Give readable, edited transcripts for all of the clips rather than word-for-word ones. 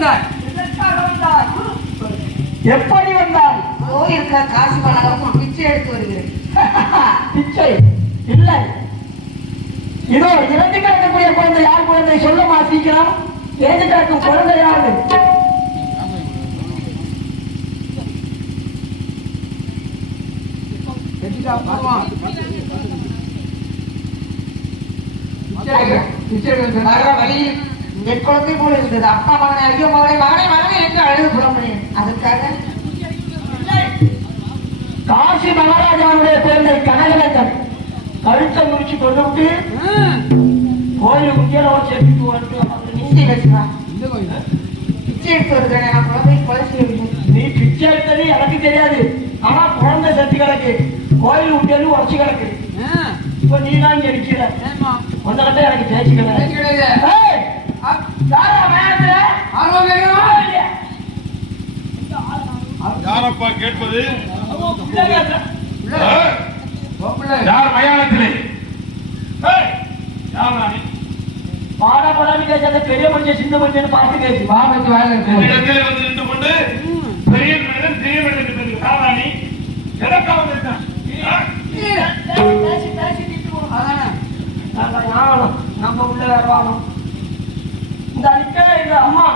வந்தாய்? எப்படி வந்தாய்? கோயிலுக்கு காசு பணம் பிச்சை எடுத்து வருகிறேன். பிச்சை இல்லை. இதோ இறந்து கிடக்கக்கூடிய குழந்தை யார் குழந்தை சொல்ல சீக்கிரம். இறந்து கிடக்கும் குழந்தை யாரு? வழியில் என் குழந்தை போல இருந்தது. அப்பா மகனை ஐயோ மகனை மகனை மகனை என்று அழுது புற முடியும். அதுக்காக காசி மகாராஜாவுடைய குழந்தை கனகலக்கன் கழுத்தை முடிச்சு கொண்டு விட்டு கோயில் உயரவோ செப்பிட்டு வந்து நிந்தி வச்சுவா பிச்சை எடுத்து வருகிறேன். நான் குழந்தை கொலை செய்யவில்லை. நீ பிச்சை எடுத்தது எனக்கு தெரியாது. ஆனா குழந்தை செத்து கிடக்கு, கோயில் உயர்வு உடச்சு கிடக்கு. இப்ப நீ தான் இங்க நிக்கிற. ஒன்னகிட்ட எனக்கு பேச்சுக்கல. யாரப்பா கேட்பது? யார் மயானத்திலே? பாடப்படாம கேட்காத பெரிய மனுஷன் சின்ன மனுஷன் பார்த்து பேசி பாபத்து இடத்திலே வந்து நின்று கொண்டு பெரிய மனிதன் சிறிய மனிதன் சாதாரணி எதற்காக இருக்கான்? நம்ம உள்ள வரணும். இந்த அடிக்க அம்மா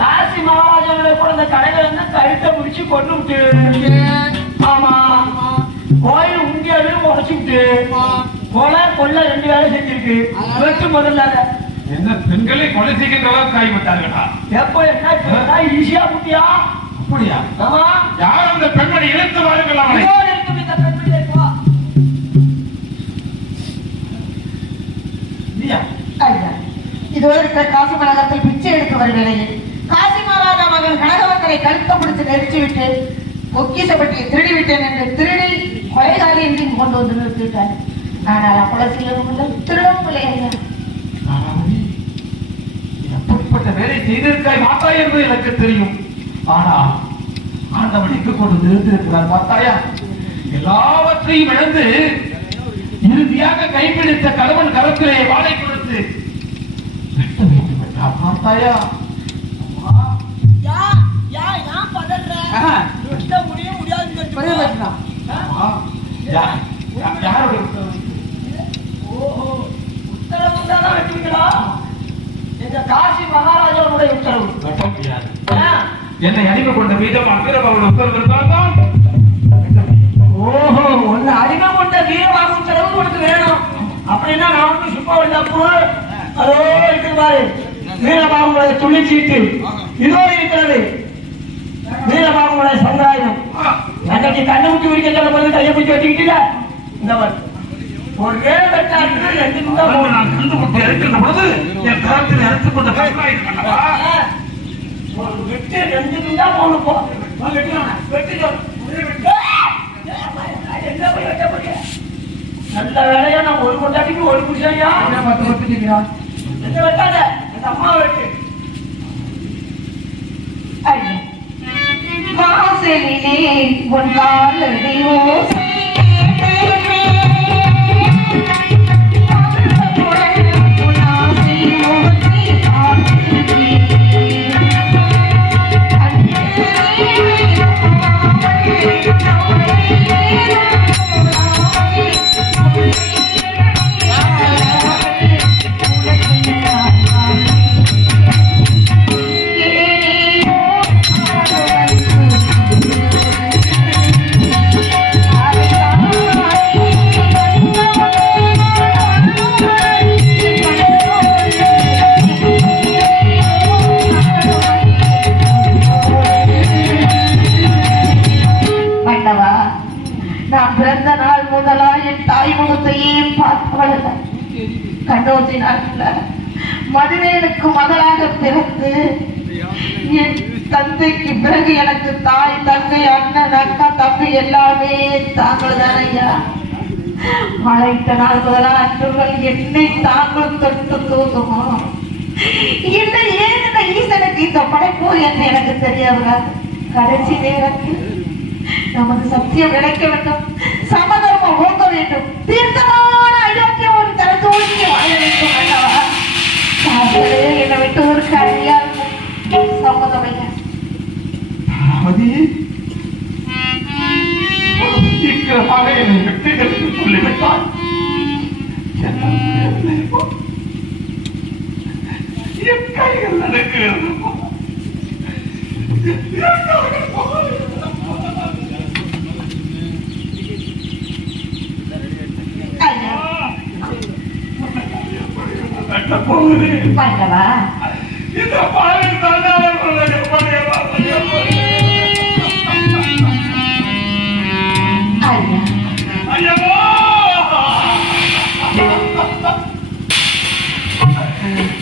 காசி மகாராஜனுடைய கூட இந்த கடைகள் என்ன கழுத்தை முடிச்சு கொண்டு விட்டு ஆமா கோயில் உண்டியாலே உடச்சுட்டு கொலை கொள்ள 2 வேலை செஞ்சிருக்கு. வெட்டு முதல்ல என்ன பெண்களை கொலை செய்கின்ற அளவுக்கு ஆகிவிட்டார்களா? எப்போ என்ன ஈஸியா முட்டியா? அப்படியா? ஆமா. யார் அந்த பெண்மணி இழுத்து வாருங்கள் அவனை. இதோடு இருக்கிற காசி மகாராஜத்தில் பிச்சை எடுத்து வருகிறேன். காசி மகாராஜா மகன் கனகவர்த்தனை கழுத்த பிடித்து நெரிச்சு விட்டு பொக்கிசப்பட்டியை திருடி விட்டேன் என்று திருடி கொலைகாரி என்று கொண்டு வந்து நிறுத்திவிட்டார். ஆனால் அப்பள செய்யவும் திருடவும் இல்லை. அப்படிப்பட்ட வேலை செய்திருக்காய் மாட்டாய் என்று எனக்கு தெரியும். ஆனா ஆண்டவன் எங்கு கொண்டு நிறுத்திருக்கிறார் பார்த்தாயா? எல்லாவற்றையும் இழந்து இறுதியாக கைப்பிடித்த கணவன் கரத்திலே வாழை கொடுத்து பார்த்தாயா? காசி மகாராஜாவுடைய உத்தரவு என்னை அடிமை கொண்ட வீதம் அக்கிரபாவோட உத்தரவு இருந்தால்தான். ஓஹோ, ஒன்னு அடிமை கொண்ட வீரபாபு உத்தரவு கொடுத்து வேணும். அப்படின்னா நான் வந்து சும்மா வந்தப்போ அதோ இருக்கு பாரு வீரபாபுடைய துணி சீட்டு இதோ இருக்கிறது. வீரபாபுடைய சமுதாயம் அன்றைக்கு கண்ணை முட்டி உரிக்க சொல்ல போது கையை பிடிச்சி வச்சுக்கிட்டீங்க. இந்த ஒரே வெட்டாட்டு 2 நான் கண்டு கொண்டு இருக்கிற பொழுது என் கரத்தில் எடுத்துக் கொண்ட வெட்டு 2 துண்டா போகணும். போ நல்ல வேலையா நான் ஒரு கொண்டாட்டிக்கு ஒரு புருஷையா 10 வெட்டுக்கிறா. வெட்டாத அந்த அம்மா வெட்டு. வாசலிலே உன் காலடி ஓசை மதுவேனுக்கு மகளாக பிறந்து என் தந்தைக்கு பிறகு எனக்கு தாய் தங்கை அண்ணன் அக்கா தம்பி எல்லாமே தாங்கள் தான் ஐயா. மழைத்த நாள் முதலா அன்றுகள் என்னை தாங்கள் தொட்டு தூக்குமோ என்னை ஏன் இந்த ஈசனுக்கு இந்த படைப்போ என்று எனக்கு தெரியாதா. கடைசி நேரத்தில் நமது சத்தியம் கிடைக்க வேண்டும், சமதர்மம் ஓங்க வேண்டும், தீர்த்தமான அயோக்கியம் ஒரு தரத்தோடு வாழ வேண்டும் அல்லவா. என்னை விட்டு ஒரு கரையா சீக்கிரமாக என்னை வெற்றிகள் சொல்லிவிட்டால் என்னால் முடியவில்லை. என் கைகள் நடக்கிறது. பாண்டவா இந்த பாலில் தான் ஐயா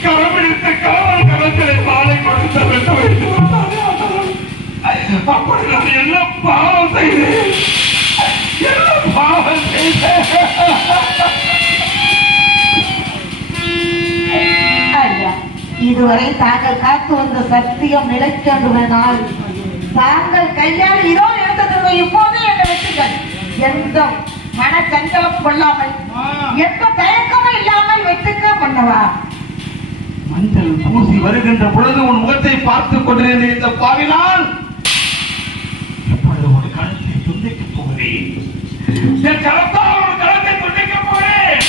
கரம்பிடித்த காவல் கலத்திலே மாலை கொடுத்த வேண்டும். அப்படி நான் என்ன பாவம் செய்தேன், என்ன பாவம் செய்தேன். ஐயா இதுவரை தாங்கள் காத்து வந்த சத்தியம் நிலைக்கின்றனால் தாங்கள் கையால் இதோ எடுத்தது இப்போதே என்ற வெற்றிகள் எந்த மனச்சஞ்சலம் கொள்ளாமல் எந்த தயக்கமும் இல்லாமல் வெட்டுக்க பண்ணவா. மஞ்சள் பூசி வருகின்ற பொழுது உன் முகத்தை பார்த்துக் கொண்டிருந்த இந்த பாவினால் எப்பொழுது ஒரு கழுத்தை துண்டிக்கப் போகிறேன். என் கரத்தால் ஒரு கழுத்தை துண்டிக்கப் போகிறேன்.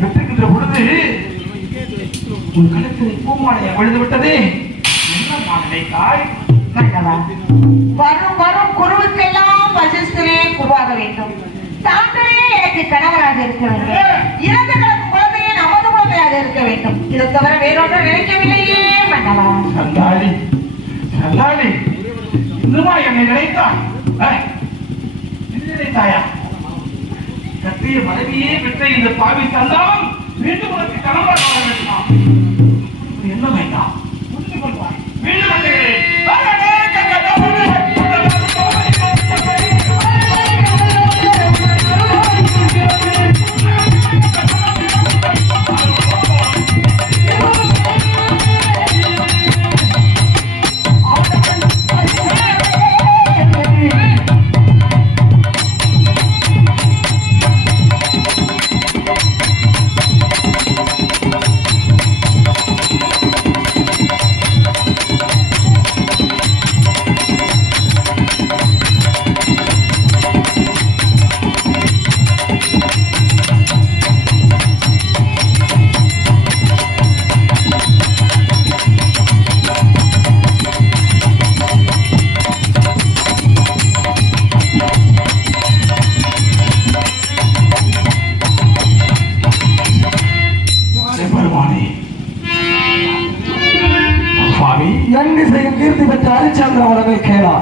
வெட்டுகின்ற பொழுது உன் கழுத்தில் பூமாலையை விழுந்து விட்டதே. என்ன மாலை தாய்? வரும் வரும் குருவுக்கெல்லாம் வசிஷ்டரே குருவாக வேண்டும். தாங்களே எனக்கு கணவராக இருக்க வேண்டும். இறந்து கிடக்கும் குழந்தையே நமது குழந்தையாக இருக்க வேண்டும். இதை தவிர வேறொன்று நினைக்கவில்லையே மன்னவா. சண்டாளி சண்டாளி இன்னுமா என்னை நினைத்தாய்? என்ன நினைத்தாயா? கட்டிய மனைவியே விட்ட இந்த பாவி சந்தானம் மீண்டும் உனக்கு கணவராக வர வேண்டுமா? என்ன வேண்டாம் புரிந்து கொள்வாய். மீண்டும் வந்தேன். நன்றி செய்யும் கீர்த்தி பெற்ற ஹரிச்சந்திர உலகை கேளா.